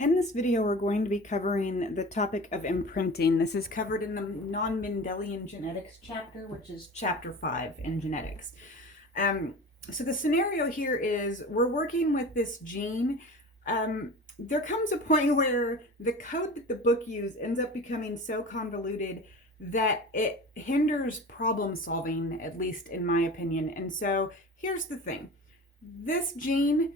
In this video, we're going to be covering the topic of imprinting. This is covered in the Non-Mendelian genetics chapter, which is chapter 5 in genetics. So the scenario here is we're working with this gene. There comes a point where the code that the book used ends up becoming so convoluted that it hinders problem solving, at least in my opinion. And so here's the thing. This gene,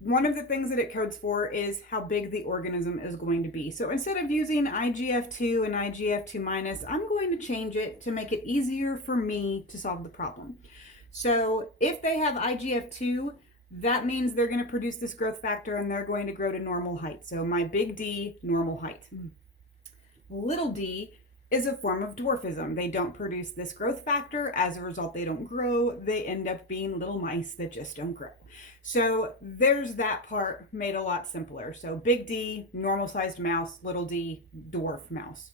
one of the things that it codes for is how big the organism is going to be. So instead of using IGF2 and IGF2 minus, I'm going to change it to make it easier for me to solve the problem. So if they have IGF2, that means they're going to produce this growth factor and they're going to grow to normal height. So my big D, normal height. Little d is a form of dwarfism. They don't produce this growth factor. As a result, they don't grow. They end up being little mice that just don't grow. So there's that part made a lot simpler. So big D, normal sized mouse, little d, dwarf mouse.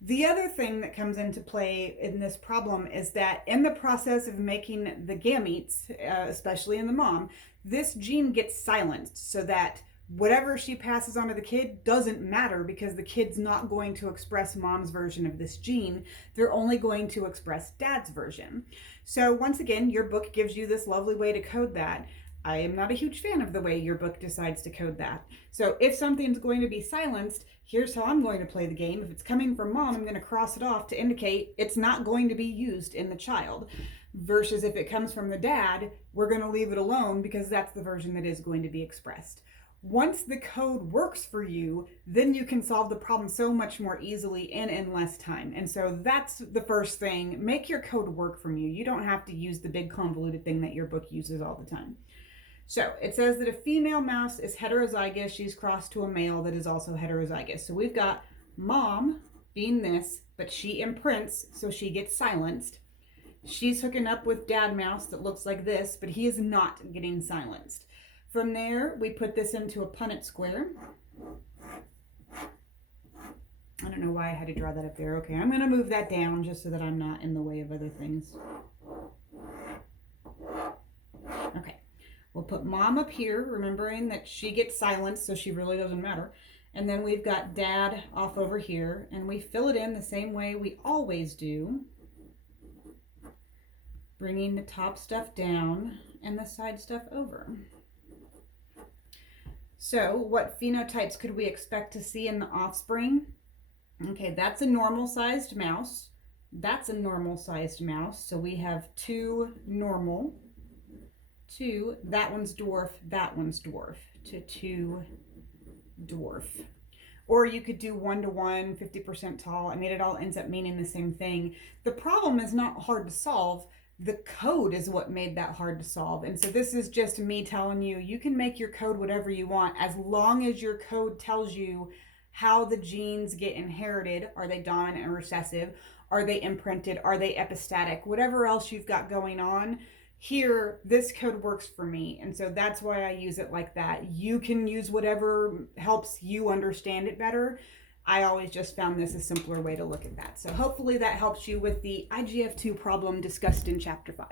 The other thing that comes into play in this problem is that in the process of making the gametes, especially in the mom, this gene gets silenced so that whatever she passes on to the kid doesn't matter because the kid's not going to express mom's version of this gene. They're only going to express dad's version. So once again, your book gives you this lovely way to code that. I am not a huge fan of the way your book decides to code that. So if something's going to be silenced, here's how I'm going to play the game. If it's coming from mom, I'm going to cross it off to indicate it's not going to be used in the child. Versus if it comes from the dad, we're going to leave it alone because that's the version that is going to be expressed. Once the code works for you, then you can solve the problem so much more easily and in less time. And so that's the first thing. Make your code work for you. You don't have to use the big convoluted thing that your book uses all the time. So it says that a female mouse is heterozygous. She's crossed to a male that is also heterozygous. So we've got mom being this, but she imprints, so she gets silenced. She's hooking up with dad mouse that looks like this, but he is not getting silenced. From there, we put this into a Punnett square. I don't know why I had to draw that up there. Okay, I'm going to move that down just so that I'm not in the way of other things. Okay, we'll put mom up here, remembering that she gets silenced, so she really doesn't matter. And then we've got dad off over here, and we fill it in the same way we always do, bringing the top stuff down and the side stuff over. So what phenotypes could we expect to see in the offspring? Okay, that's a normal sized mouse. That's a normal sized mouse. So we have two normal, two, that one's dwarf, that one's dwarf, to two dwarf. Or you could do 1-to-1, 50% tall. I mean, it all ends up meaning the same thing. The problem is not hard to solve. The code is what made that hard to solve. And so this is just me telling you, you can make your code whatever you want as long as your code tells you how the genes get inherited. Are they dominant and recessive? Are they imprinted? Are they epistatic? Whatever else you've got going on, here, this code works for me. And so that's why I use it like that. You can use whatever helps you understand it better. I always just found this a simpler way to look at that. So hopefully that helps you with the IGF2 problem discussed in chapter 5.